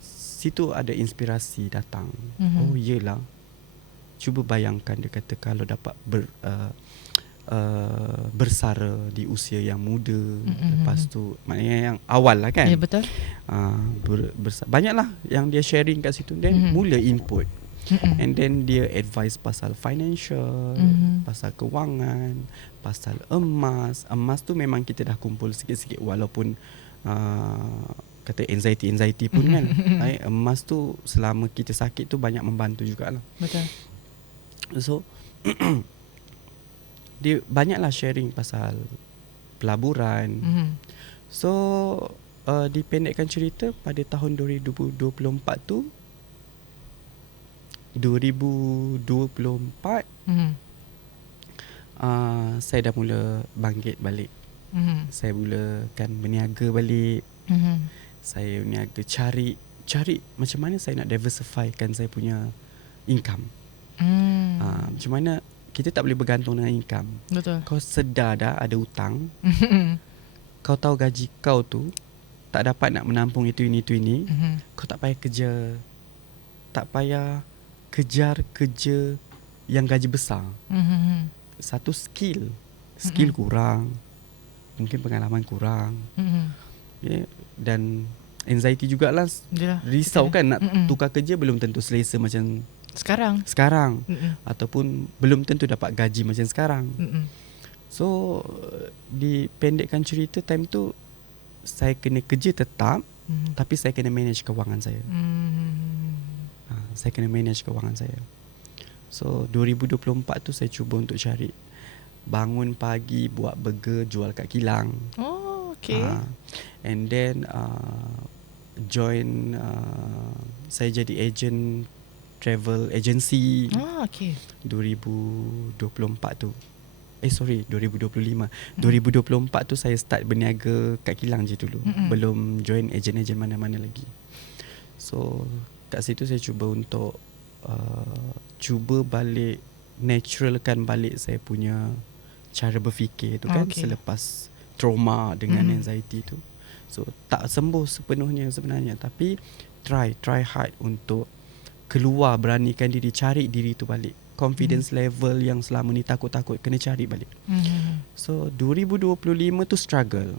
situ ada inspirasi datang. Oh yelah, cuba bayangkan, dia kata kalau dapat bersara di usia yang muda, lepas tu maknanya yang awal lah kan. Ya, betul. Banyaklah yang dia sharing kat situ. Then mula input, and then dia advice pasal financial, pasal kewangan, pasal emas. Emas tu memang kita dah kumpul sikit-sikit, walaupun kata anxiety pun kan. Emas tu selama kita sakit tu banyak membantu jugalah. Betul. So dia banyaklah sharing pasal pelaburan. So dipendekkan cerita, pada tahun 2024 tu 2024 saya dah mula bangkit balik. Saya mulakan berniaga balik. Saya berniaga cari macam mana saya nak diversifykan saya punya income. Macam mana kita tak boleh bergantung dengan income. Betul. Kau sedar dah ada hutang. Kau tahu gaji kau tu tak dapat nak menampung itu ini. Kau tak payah kerja, tak payah kejar kerja yang gaji besar. satu skill kurang, mungkin pengalaman kurang, dan anxiety jugalah. Risau kan nak tukar kerja, belum tentu selesa macam sekarang. Ataupun belum tentu dapat gaji macam sekarang. So dipendekkan cerita, time tu saya kena kerja tetap, tapi saya kena manage kewangan saya. Saya kena manage kewangan saya. So 2024 tu saya cuba untuk cari, bangun pagi buat burger, jual kat kilang. And then join, saya jadi agent travel agency. 2024 tu 2025. 2024 tu saya start berniaga kat kilang je dulu. Belum join agent-agent mana-mana lagi. So kat situ saya cuba untuk cuba balik, naturalkan balik saya punya cara berfikir tu kan, selepas trauma dengan anxiety tu. So tak sembuh sepenuhnya sebenarnya, tapi try hard untuk keluar, beranikan diri, cari diri tu balik. Confidence level yang selama ni takut-takut, kena cari balik. So 2025 tu struggle,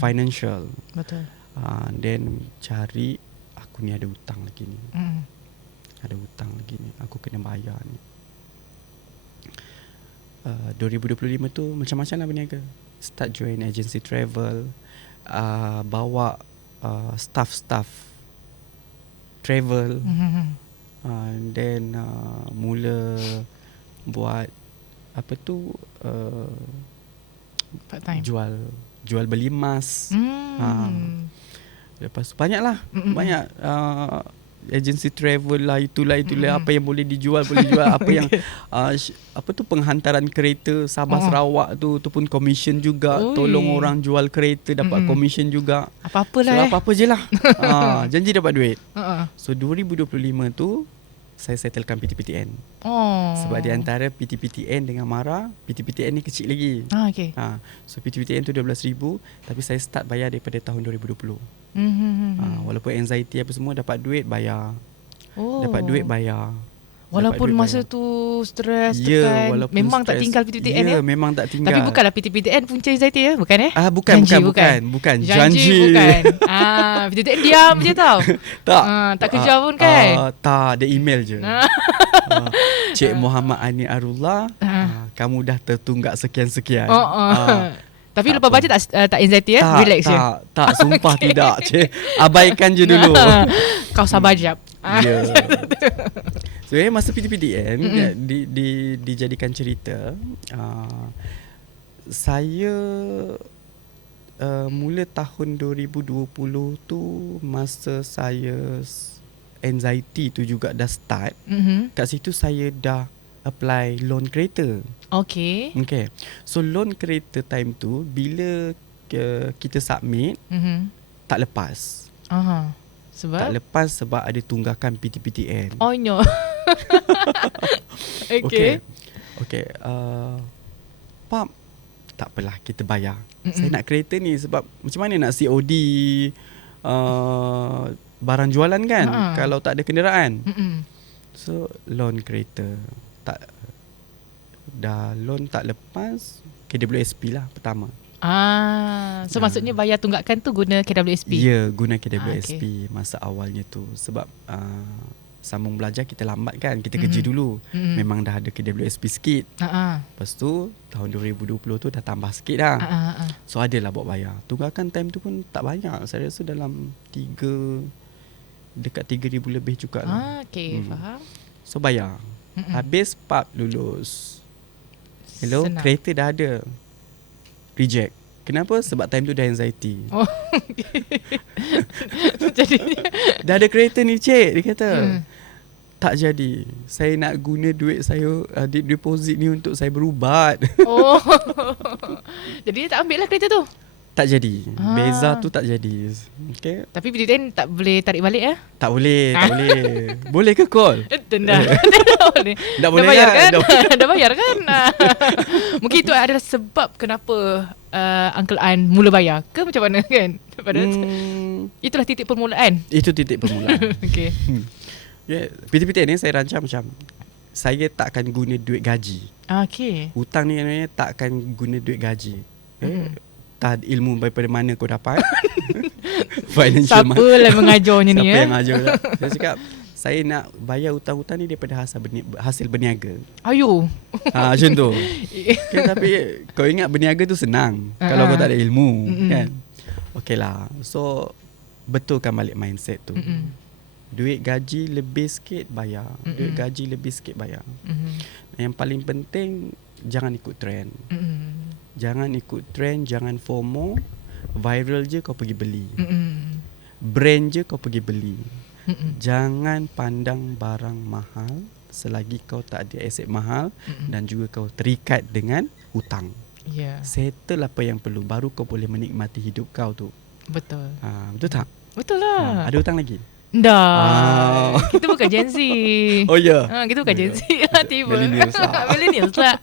financial. Betul. Then cari, aku ni ada hutang lagi ni. Ada hutang lagi ni, aku kena bayar ni. 2025 tu macam-macam lah berniaga. Start join agency travel, bawa staff travel. Then mula buat apa tu, part time, jual beli emas. Lepas tu banyak agency travel lah, itulah apa yang boleh dijual, boleh jual. Apa yang apa tu, penghantaran kereta Sabah Sarawak tu pun commission juga. Tolong orang jual kereta, dapat commission juga. Apa-apalah, apa-apa je lah. Janji dapat duit. So 2025 tu saya settlekan PTPTN. Sebab di antara PTPTN dengan MARA, PTPTN ni kecil lagi. So PTPTN tu 12,000, tapi saya start bayar daripada tahun 2020. Walaupun anxiety apa semua, dapat duit bayar. Dapat duit bayar. Walaupun masa tu stres, tekan, memang stress, tak tinggal PTPTN ya? Memang tak tinggal. Tapi bukanlah PTPTN punca anxiety ya? Bukan Bukan. Janji. PTPTN diam je tau. Tak kerja pun kan? Tak, ada email je. Cik Muhammad Ani Arullah, kamu dah tertunggak sekian-sekian. Tapi lepas baca tak anxiety ya? Relax je? Tak, sumpah tidak. Cik, abaikan je dulu. Kau sabar jap. So masa PTPTN dijadikan cerita, saya mula tahun 2020 tu, masa saya anxiety tu juga dah start. Kat situ saya dah apply loan kereta. Okay. So loan kereta time tu, bila kita submit, tak lepas. Sebab? Tak lepas sebab ada tunggakan PTPTN. Oh no. Okay. Pak, tak apalah, kita bayar. Saya nak kereta ni sebab macam mana nak COD barang jualan kan, kalau tak ada kenderaan. So loan kereta loan tak lepas, KWSP lah pertama. So maksudnya bayar tunggakan tu guna KWSP? Ya, guna KWSP masa awalnya tu. Sebab sambung belajar kita lambat kan, kita kerja dulu. Memang dah ada KWSP sikit. Lepas tu tahun 2020 tu dah tambah sikit dah. So adalah buat bayar. Tunggakan time tu pun tak banyak. Saya rasa dalam dekat 3,000 lebih juga lah. Faham. So bayar. Habis PAP lulus. Hello, senang. Kereta dah ada. Reject. Kenapa? Sebab time tu dah anxiety. Jadi dah ada kereta ni cik, dia kata. Tak jadi. Saya nak guna duit saya, deposit ni untuk saya berubat. Jadi tak ambil lah kereta tu? Tak jadi. Beza tu tak jadi. Okay. Tapi PTPTN tak boleh tarik balik ya? Tak boleh. Boleh ke call? Tak boleh. Tak boleh bayar kan? Dah bayar kan? Mungkin itu adalah sebab kenapa Uncle An mula bayar ke macam mana kan? Itulah titik permulaan. Itu titik permulaan. Okay. PTPTN ni saya rancang macam saya tak akan guna duit gaji. Okay. Hutang ni sebenarnya tak akan guna duit gaji. Tak ilmu daripada mana kau dapat. Financial Siapa lah mengajarnya ni? Siapa yang ajar tak? Saya cakap, saya nak bayar hutang-hutang ni daripada hasil berniaga. Ayo. Macam tu. Okay, tapi kau ingat berniaga tu senang kalau kau tak ada ilmu. Kan? Okay lah. So, betulkan balik mindset tu. Duit gaji lebih sikit bayar. Duit gaji lebih sikit bayar. Yang paling penting, jangan ikut trend. Jangan ikut trend, jangan FOMO. Viral je kau pergi beli. Brand je kau pergi beli. Jangan pandang barang mahal selagi kau tak ada aset mahal dan juga kau terikat dengan hutang. Settle apa yang perlu, baru kau boleh menikmati hidup kau tu. Betul. Betul tak? Betul lah. Ada hutang lagi? Dah. Kita bukan Gen Z. Oh ya. Kita bukan Gen Z lah tiba. Millennials lah. Millennials lah.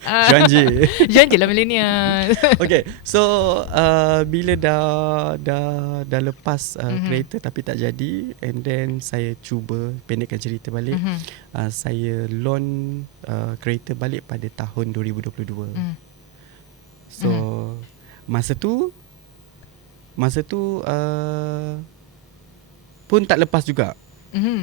Gen Z lah millennial. Okay. So bila dah lepas kereta tapi tak jadi, and then saya cuba pendekkan cerita balik. Saya loan kereta balik pada tahun 2022. So masa tu pun tak lepas juga.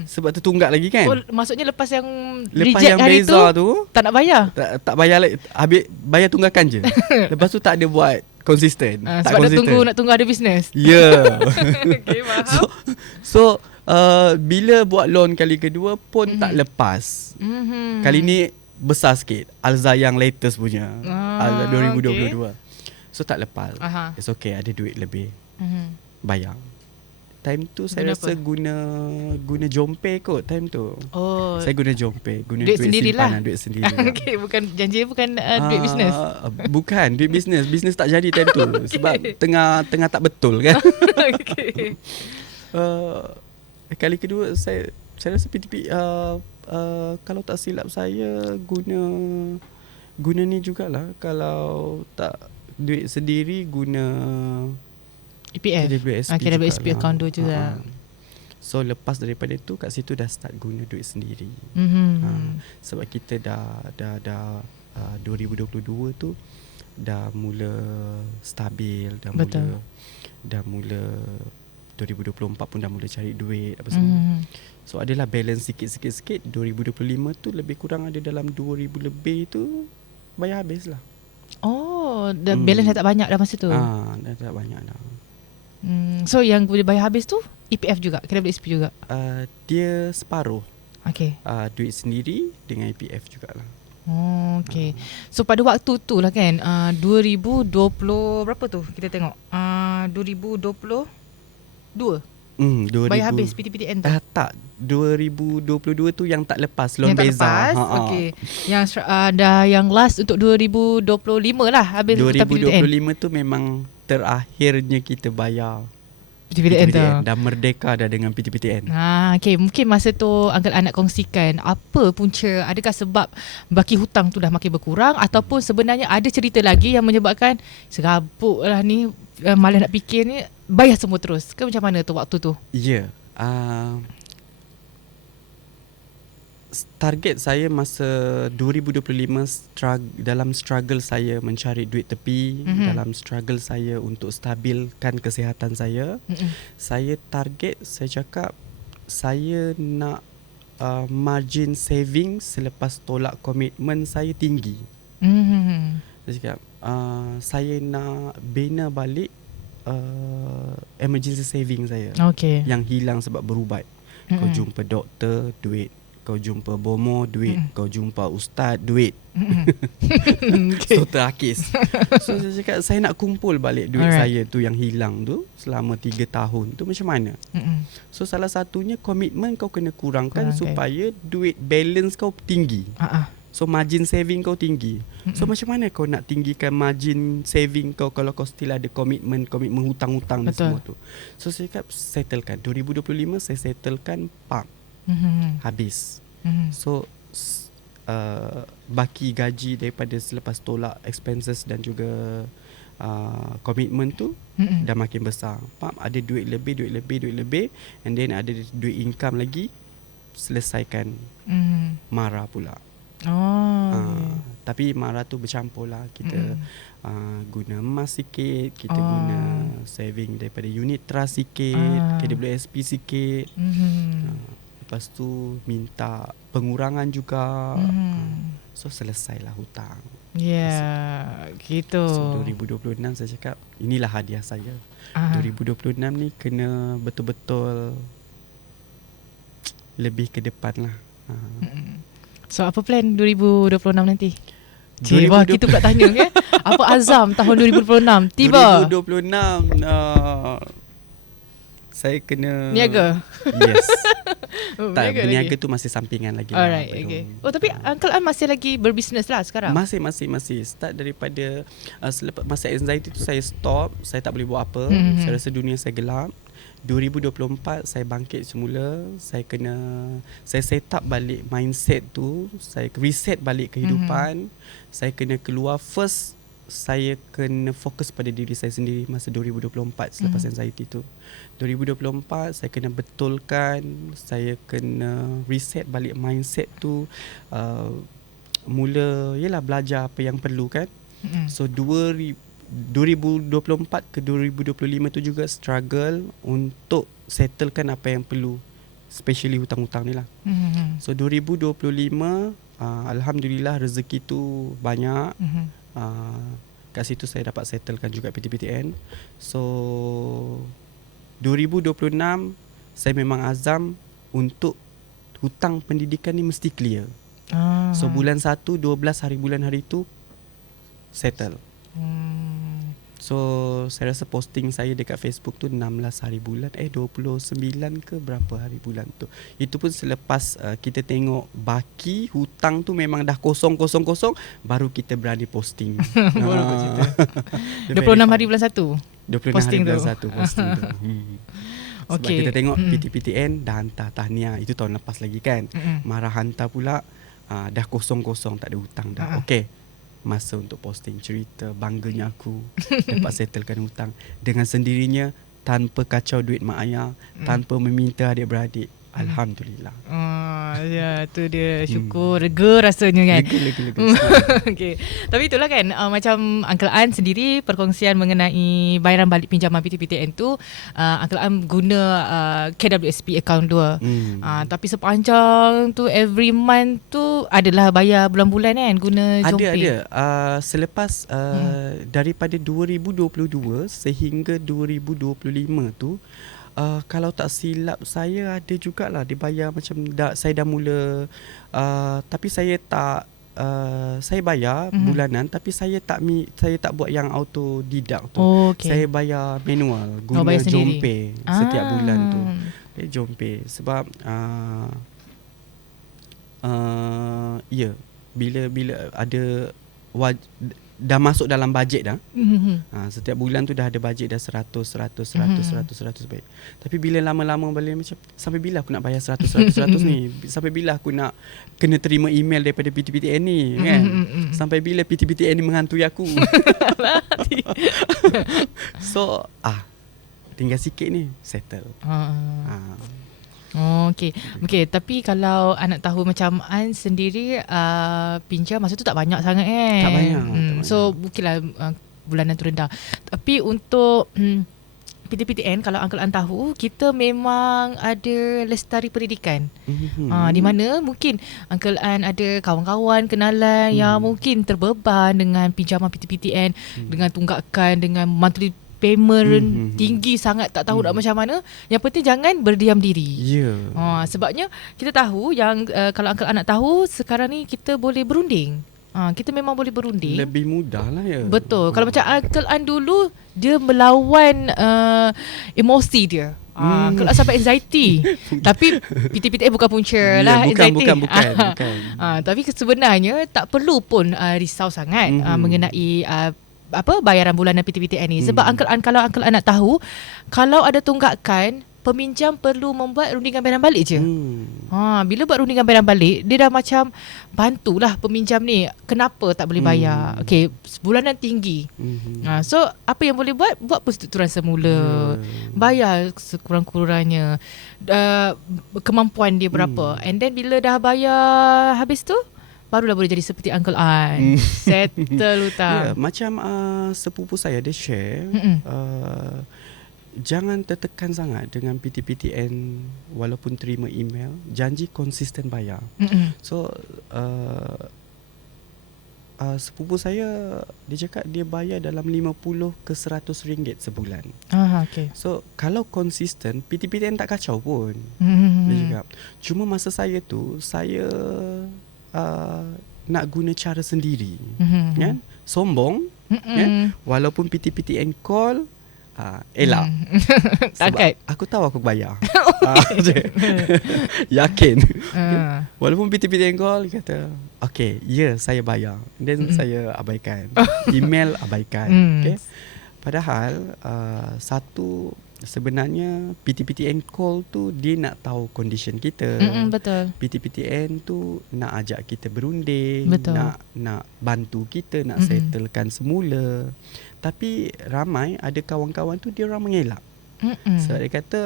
Sebab tertunggak lagi kan. Maksudnya lepas yang reject yang hari beza tu tak nak bayar. Tak bayar lagi. Habis bayar tunggakan je. Lepas tu tak ada buat konsisten. Tak sebab konsisten. nak tunggu ada bisnes. Ya. Okay, faham. So bila buat loan kali kedua pun tak lepas. Kali ni besar sikit. Alza yang latest punya. Alza 2022. Okay. So tak lepas. It's okay, ada duit lebih. Bayar. Time tu saya rasa guna Jompe kot time tu. Saya guna Jompe, guna duit simpanan, duit sendiri. Okay, bukan janji bukan duit bisnes. Bukan duit bisnes. Bisnes tak jadi time tu sebab tengah tak betul kan. Okay. Kali kedua saya rasa PTP kalau tak silap saya guna ni jugalah. Kalau tak duit sendiri guna EPF. KWSP account 2 juga. So lepas daripada tu kat situ dah start guna duit sendiri. Sebab kita dah 2022 tu dah mula stabil, dah mula 2024 pun dah mula cari duit apa semua. So adalah balance sikit-sikit. 2025 tu lebih kurang ada dalam 2000 lebih tu bayar habis lah. Balance dah tak banyak dah masa tu. Dah tak banyak dah. So yang boleh bayar habis tu EPF juga, KWSP juga? Dia separuh. Okay. Duit sendiri dengan EPF jugalah. Okay. So pada waktu tu lah kan 2020 berapa tu kita tengok 2022 bayar habis PTPTN tu? Tak, 2022 tu yang tak lepas loan yang beza. Tak lepas. Okay. Yang dah yang last untuk 2025 lah habis. 2025 tu memang terakhirnya kita bayar PTPTN tu. Dah merdeka dah dengan PTPTN. Okay. Mungkin masa tu Uncle Anak kongsikan apa punca, adakah sebab baki hutang tu dah makin berkurang ataupun sebenarnya ada cerita lagi yang menyebabkan serabut lah ni, malah nak fikir ni, bayar semua terus ke macam mana tu waktu tu? Ya. Target saya masa 2025 dalam struggle saya mencari duit tepi, dalam struggle saya untuk stabilkan kesihatan saya, saya target, saya cakap saya nak margin saving selepas tolak komitmen saya tinggi. Saya cakap saya nak bina balik emergency saving saya yang hilang sebab berubat. Kau jumpa doktor, duit. Kau jumpa bomo, duit. Kau jumpa ustaz, duit. So terakis. So saya cakap saya nak kumpul balik duit saya tu yang hilang tu selama 3 tahun tu macam mana. So salah satunya komitmen kau kena kurangkan supaya duit balance kau tinggi. So margin saving kau tinggi. So macam mana kau nak tinggikan margin saving kau kalau kau still ada komitmen hutang-hutang dan semua tu. So saya cakap settlekan 2025 saya settlekan habis. So baki gaji daripada selepas tolak expenses dan juga komitmen tu dah makin besar. Ada duit lebih and then ada duit income lagi, selesaikan marah pula. Tapi marah tu bercampur lah. Kita guna emas sikit, kita guna saving daripada unit trust sikit, KWSP sikit. Lepas tu minta pengurangan juga. So selesailah hutang. Gitu. So 2026 saya cakap inilah hadiah saya. 2026 ni kena betul-betul lebih ke depan lah. So apa plan 2026 nanti? Wah, kita pula tanya ke? Apa azam tahun 2026? Tiba 2026 saya kena niaga. Yes. Berniaga tu masih sampingan lagi. Alright, okay. Tapi Uncle An masih lagi berbisnes lah sekarang? Masih. Start daripada selepas masa anxiety tu saya stop. Saya tak boleh buat apa. Saya rasa dunia saya gelap. 2024 saya bangkit semula. Saya set up balik mindset tu. Saya reset balik kehidupan. Saya kena keluar first. Saya kena fokus pada diri saya sendiri masa 2024 selepas anxiety tu. 2024 saya kena betulkan, saya kena reset balik mindset tu. Mula yalah belajar apa yang perlu kan. So 2024 ke 2025 tu juga struggle untuk settlekan apa yang perlu, especially hutang-hutang ni lah. So 2025 alhamdulillah rezeki tu banyak. Kat situ saya dapat settlekan juga PTPTN. So 2026 saya memang azam untuk hutang pendidikan ni mesti clear. So bulan 1, 12 bulan hari tu settle. So saya rasa posting saya dekat Facebook tu 16 hari bulan 29 ke berapa hari bulan tu. Itu pun selepas kita tengok baki hutang tu memang dah kosong baru kita berani posting. Baru cerita. 26 hari bulan 1 26 posting hari bulan tu. 1 posting tu. Sebab kita tengok PTPTN dah hantar tahniah. Itu tahun lepas lagi kan. Marah hantar pula dah kosong tak ada hutang dah. Okey. Masa untuk posting cerita bangganya aku dapat settlekan hutang dengan sendirinya tanpa kacau duit mak ayah, tanpa meminta adik-beradik. Alhamdulillah. Ya, tu dia syukur, lega rasanya kan. Lega. Okay. Tapi itulah kan, macam Uncle An sendiri perkongsian mengenai bayaran balik pinjaman PTPTN tu, Uncle An guna KWSP account 2. Tapi sepanjang tu every month tu adalah bayar bulan-bulan kan guna Zompay. Ada. Selepas daripada 2022 sehingga 2025 tu, kalau tak silap saya ada jugalah dibayar macam saya dah mula tapi saya tak saya bayar bulanan tapi saya tak buat yang auto deduct tu. Saya bayar manual guna Zompay setiap bulan tu. Zompay sebab bila ada dah masuk dalam bajet dah. Setiap bulan tu dah ada bajet dah 100 baik. Tapi bila lama-lama balik macam sampai bila aku nak bayar 100 ni? Sampai bila aku nak kena terima email daripada PTPTN ni kan? Sampai bila PTPTN ni menghantui aku? So tinggal sikit ni settle. Okay. Tapi kalau anak tahu macam An sendiri pinjam masa tu tak banyak sangat kan? Tak banyak. So mungkinlah bulanan tu rendah. Tapi untuk PTPTN, kalau Uncle An tahu, kita memang ada lestari pendidikan. Di mana mungkin Uncle An ada kawan-kawan, kenalan yang mungkin terbeban dengan pinjaman PTPTN, dengan tunggakan, dengan monthly payment tinggi sangat, tak tahu nak macam mana. Yang penting jangan berdiam diri. Sebabnya kita tahu yang kalau Uncle An nak tahu, sekarang ni kita boleh berunding. Kita memang boleh berunding. Lebih mudah lah ya. Betul. Kalau macam Uncle An dulu, dia melawan emosi dia. Uncle An sampai anxiety. Tapi PTPTN bukan punca lah anxiety. Bukan. Tapi sebenarnya tak perlu pun risau sangat mengenai bayaran bulanan PTPTN ni. Sebab Uncle An, kalau Uncle An nak tahu, kalau ada tunggakan, peminjam perlu membuat rundingan bayaran balik je. Bila buat rundingan bayaran balik, dia dah macam bantulah peminjam ni kenapa tak boleh bayar. Okey, bulanan tinggi. So apa yang boleh buat perstrukturan semula. Bayar sekurang-kurangnya kemampuan dia berapa. And then bila dah bayar habis tu, barulah boleh jadi seperti Uncle An. Settle hutang. Macam sepupu saya dia share, jangan tertekan sangat dengan PTPTN walaupun terima email, janji konsisten bayar. So sepupu saya dia cakap dia bayar dalam 50 ke 100 ringgit sebulan. Okay. So kalau konsisten, PTPTN tak kacau pun. Dia cakap. Cuma masa saya tu saya nak guna cara sendiri. Kan? Sombong, kan? Walaupun PTPTN call, elak. Sebab aku tahu aku bayar. Yakin. Walaupun PTPTN call, kata okay, saya bayar. Then saya abaikan. Email abaikan. Okay? Padahal satu, sebenarnya PTPTN call tu dia nak tahu condition kita. Betul. PTPTN tu nak ajak kita berunding, betul. nak bantu kita, nak settlekan semula. Tapi ramai ada kawan-kawan tu dia orang mengelak. Sebab dia kata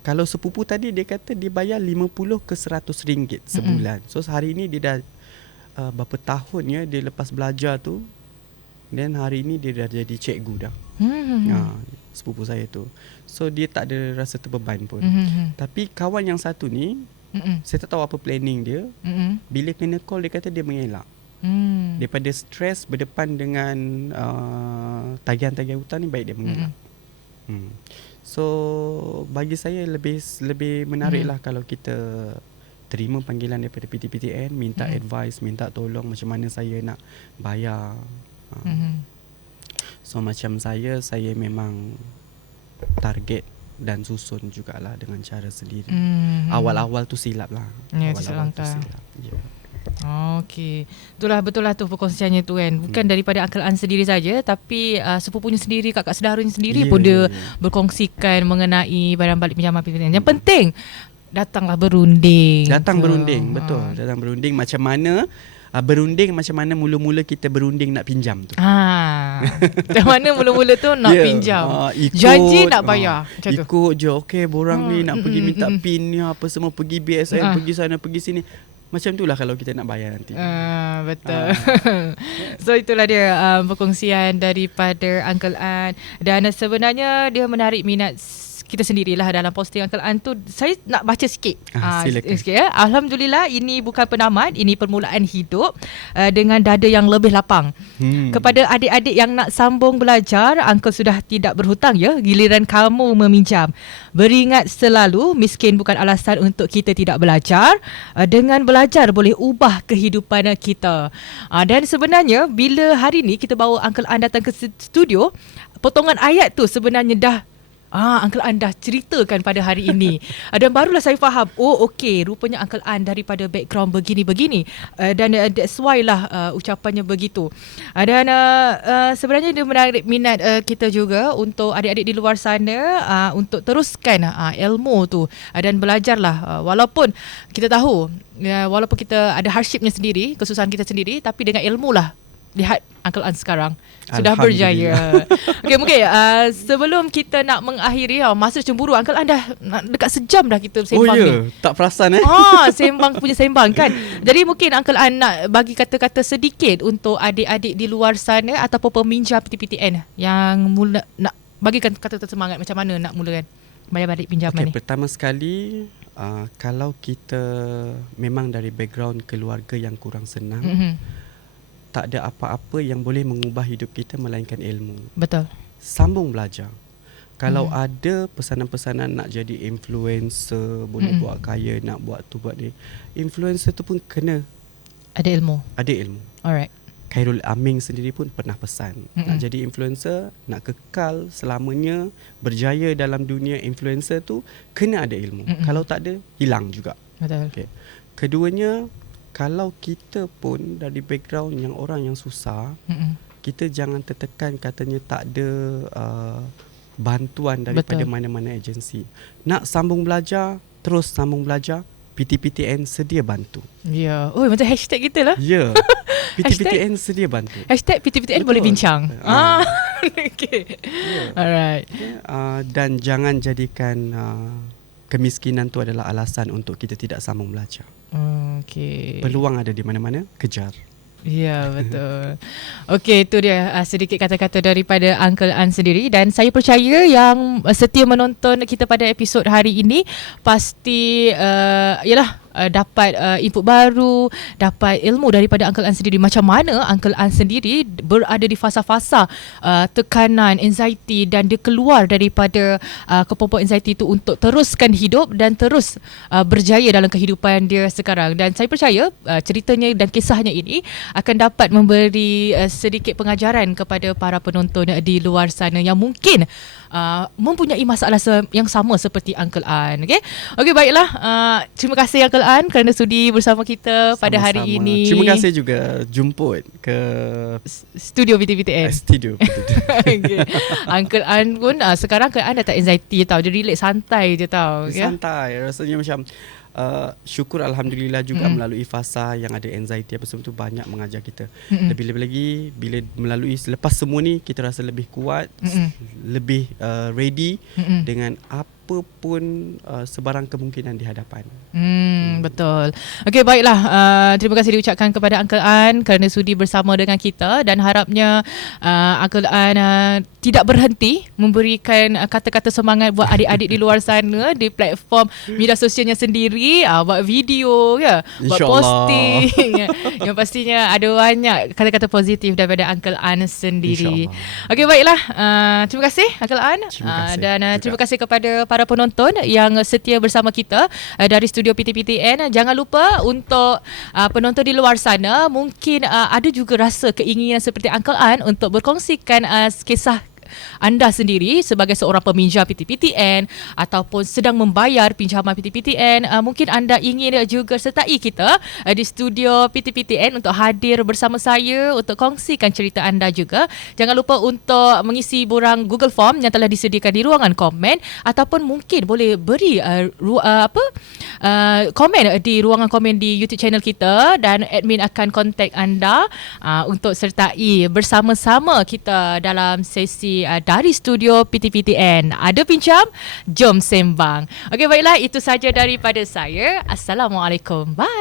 kalau sepupu tadi dia kata dia bayar 50 ke 100 ringgit sebulan. So hari ini dia dah berapa tahun ya dia lepas belajar tu, dan hari ini dia dah jadi cikgu dah. Sepupu saya tu. So dia tak ada rasa terbeban pun. Tapi kawan yang satu ni, saya tak tahu apa planning dia. Bila kena call dia kata dia mengelak. Daripada stres berdepan dengan tagihan-tagihan hutang ni, baik dia mengelak. So bagi saya lebih menarik lah kalau kita terima panggilan daripada PTPTN, minta advice, minta tolong macam mana saya nak bayar. So macam saya memang target dan susun jugalah dengan cara sendiri. Awal-awal tu silap lah. Awal-awal tu silap. Okey. Betul lah tu perkongsiannya tu kan. Bukan daripada Uncle An sendiri saja, tapi sepupunya sendiri, kakak saudaranya sendiri pun dia berkongsikan mengenai barang balik pinjaman PTPTN. Yang penting datanglah berunding. Berunding, betul. Datang berunding macam mana berunding macam mana mula-mula kita berunding nak pinjam tu. Macam mana mula-mula tu nak pinjam. Janji nak bayar. Ikut je. Okay, borang ni nak pergi minta PIN ni apa semua, pergi BSN, pergi sana, pergi sini. Macam itulah kalau kita nak bayar nanti. Betul. So itulah dia perkongsian daripada Uncle An. Dan sebenarnya dia menarik minat kita sendirilah dalam posting Uncle An tu. Saya nak baca sikit. Silakan. Sikit ya. Alhamdulillah, ini bukan penamat, ini permulaan hidup dengan dada yang lebih lapang. Kepada adik-adik yang nak sambung belajar, Uncle sudah tidak berhutang ya. Giliran kamu meminjam. Beringat selalu, miskin bukan alasan untuk kita tidak belajar. Dengan belajar boleh ubah kehidupan kita. Dan sebenarnya bila hari ni kita bawa Uncle An datang ke studio, potongan ayat tu sebenarnya dah Uncle An dah ceritakan pada hari ini. Dan barulah saya faham, okey, rupanya Uncle An daripada background begini-begini. Dan that's why lah ucapannya begitu. Dan sebenarnya dia menarik minat kita juga untuk adik-adik di luar sana untuk teruskan ilmu tu dan belajarlah. Walaupun kita tahu, walaupun kita ada hardshipnya sendiri, kesusahan kita sendiri, tapi dengan ilmu lah. Lihat Uncle An sekarang sudah berjaya. Okey, mungkin sebelum kita nak mengakhiri, masa cemburu, Uncle An dah dekat sejam dah kita sembang ni. Tak perasan sembang kan. Jadi mungkin Uncle An nak bagi kata-kata sedikit untuk adik-adik di luar sana ataupun peminjam PTPTN yang mula nak bagikan kata-kata semangat macam mana nak mulakan bayar balik pinjaman ni. Pertama sekali, kalau kita memang dari background keluarga yang kurang senang, tak ada apa-apa yang boleh mengubah hidup kita melainkan ilmu. Betul. Sambung belajar. Kalau ada pesanan-pesanan nak jadi influencer, boleh buat kaya, nak buat tu buat ni, influencer tu pun kena ada ilmu. Alright. Khairul Aming sendiri pun pernah pesan, nak jadi influencer, nak kekal selamanya berjaya dalam dunia influencer tu, kena ada ilmu. Kalau tak ada, hilang juga. Betul. Okay. Keduanya, kalau kita pun dari background yang orang yang susah, kita jangan tertekan katanya tak ada bantuan daripada mana-mana agensi. Nak sambung belajar, terus sambung belajar. PTPTN sedia bantu. Ya. Macam hashtag kita lah. Ya. PTPTN sedia bantu. Hashtag PTPTN boleh bincang. Okay. Alright. Dan jangan jadikan kemiskinan tu adalah alasan untuk kita tidak sambung belajar. Okay. Peluang ada di mana-mana, kejar. Ya, betul. Okey, itu dia sedikit kata-kata daripada Uncle An sendiri, dan saya percaya yang setia menonton kita pada episod hari ini pasti dapat input baru, dapat ilmu daripada Uncle An sendiri. Macam mana Uncle An sendiri berada di fasa-fasa tekanan, anxiety, dan dia keluar daripada kepompong anxiety itu untuk teruskan hidup dan terus berjaya dalam kehidupan dia sekarang. Dan saya percaya ceritanya dan kisahnya ini akan dapat memberi sedikit pengajaran kepada para penonton di luar sana yang mungkin mempunyai masalah yang sama seperti Uncle An. Okey, baiklah. Terima kasih Uncle An kerana sudi bersama kita pada hari ini. Terima kasih juga jemput ke studio PTPTN. Studio PTPTN. Okay. Uncle An pun sekarang Uncle An dah tak anxiety tau. Dia relax santai je tau. Santai. Rasanya macam syukur Alhamdulillah juga melalui fasa yang ada anxiety apa semua tu banyak mengajar kita. Lebih-lebih lagi bila melalui selepas semua ni kita rasa lebih kuat, lebih ready dengan apa pun sebarang kemungkinan di hadapan. Betul. Okey, baiklah. Terima kasih diucapkan kepada Uncle An kerana sudi bersama dengan kita, dan harapnya Uncle An tidak berhenti memberikan kata-kata semangat buat adik-adik di luar sana di platform media sosialnya sendiri, buat video buat posting. Yang pastinya ada banyak kata-kata positif daripada Uncle An sendiri. Okey, baiklah. Terima kasih Uncle An. Terima kasih kepada para penonton yang setia bersama kita dari studio PTPTN. Jangan lupa untuk penonton di luar sana, mungkin ada juga rasa keinginan seperti Uncle An untuk berkongsikan kisah anda sendiri sebagai seorang peminjam PTPTN ataupun sedang membayar pinjaman PTPTN. Mungkin anda ingin juga sertai kita di studio PTPTN untuk hadir bersama saya untuk kongsikan cerita anda juga. Jangan lupa untuk mengisi borang Google Form yang telah disediakan di ruangan komen, ataupun mungkin boleh beri komen di ruangan komen di YouTube channel kita, dan admin akan kontak anda untuk sertai bersama-sama kita dalam sesi dari studio PTPTN. Ada pinjam, jom sembang. Okey, baiklah, itu saja daripada saya. Assalamualaikum. Bye.